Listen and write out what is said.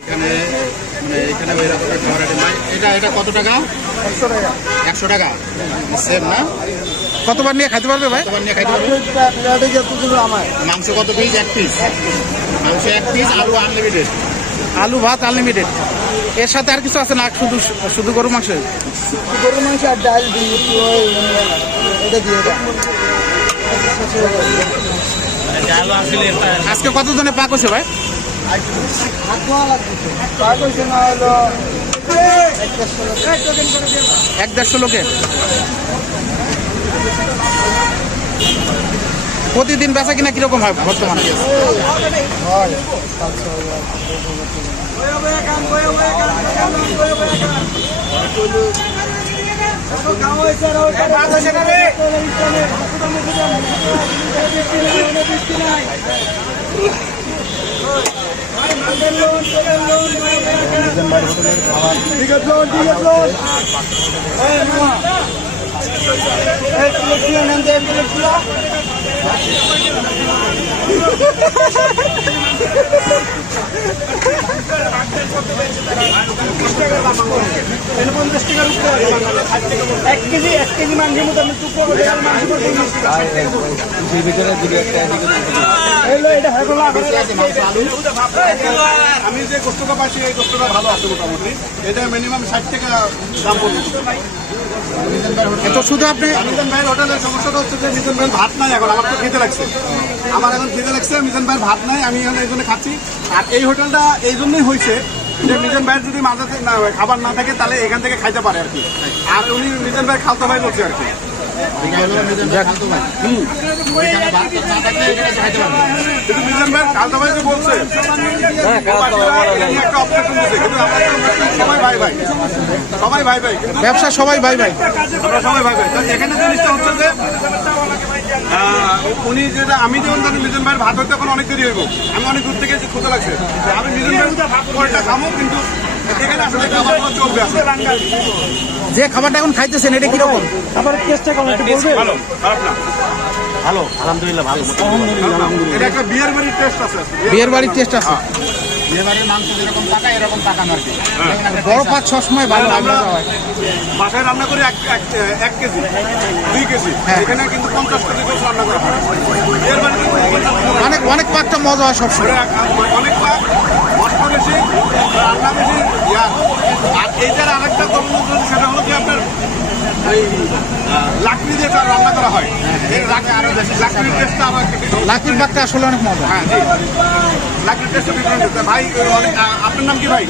এখানে এখানে ওই রকমের খাবার আইটেম ভাই। এটা কত টাকা? 100 টাকা। 100 টাকা সেম না? কতবার নিয়ে খাইতে পারবে ভাই? কতবার নিয়ে খাইতে পারবে? মাংস কত পিস? 1 পিস মাংস, 1 পিস। আলু আনলিমিটেড? আলু ভাত আনলিমিটেড। এর সাথে আর কিছু আছে না? শুধু গরু মাংস? গরু মাংস আর ডাল দিয়ে এটা দিয়ে দাও। আজকে কতজনে পাক হয়েছে ভাই? পাক হয়েছে না হলো 1-150 লোকে। প্রতিদিন বেচা কিনা কিরকম হয় বর্তমানে? হয়। আমি যে গোস্তটা পাচ্ছি এই গোস্তটা ভালো আছে মোটামুটি। এটা মিনিমাম 60 টাকা দাম পড়বে। তো শুধু আপনি মিজান ভাইয়ের হোটেলের সমস্যাটা হচ্ছে যে মিজান ভাইয়ের ভাত নাই এখন। আমার তো খেতে লাগছে, মিজান ভাইয়ের ভাত নাই, আমি এখন এই জন্য খাচ্ছি। আর এই হোটেলটা এই জন্যই হয়েছে যে মিজান ভাইয়ের যদি মাঝে খাবার না থাকে তাহলে এখান থেকে খাইতে পারে আর কি। আর উনি মিজান ভাই খালতো ভাই বলছে আর কি। কিন্তু মিজান ভাই খালতো ভাই যে বলছে একটা অবজেকশন দিচ্ছে, কিন্তু আমরা সবাই ভাই ভাই, সবাই ভাই ভাই, কিন্তু ব্যবসা সবাই ভাই ভাই, আমরা সবাই ভাই ভাই। এখানে জিনিসটা হচ্ছে যে উনি যেটা আমি যেমন জানি মিজান ভাইয়ের ভাত হইতে এখন অনেক দেরি হইব। আমি অনেক দূর থেকে ক্ষুধা লাগছে, আমি মিজান ভাইয়ের পরেটা খাবো, কিন্তু এখানে আসলে খাবারগুলো চলবে আসলে। যে খাবারটা এখন খাইতেছেন এটা কিরকম? খাবারের টেস্টটা কেমন একটু বলবে? ভালো, খারাপ না, ভালো আলহামদুলিল্লাহ ভালো। এটা একটা বিয়ের বাড়ির টেস্ট আছে। বিয়ের বাড়ির টেস্ট আছে। বিয়ে বাড়ির মাংস যেরকম টাকা এরকম টাকা আর কি। বড় পাক সবসময় ভালো আমরা হয়। বাসায় রান্না করি 1 কেজি 2 কেজি, এখানে কিন্তু 50 কেজি করে রান্না করা হয়। বিয়ের বাড়িতে অনেক পাকটা মজা হয় সবসময়। অনেক পাক, মশলা বেশি, রান্না বেশি। আর এইটার আরেকটা গরম সেটা হলো যে আপনার এই লাকড়ি দিয়ে তার রান্না করা হয়। এই লাকড়ির টেস্টটা আরো একটা different। লাকির পাকটা আসলে অনেক মজা। হ্যাঁ, জি, লাকড়ির টেস্টটা ডিফারেন্ট। ভাই আপনার নাম কি ভাই?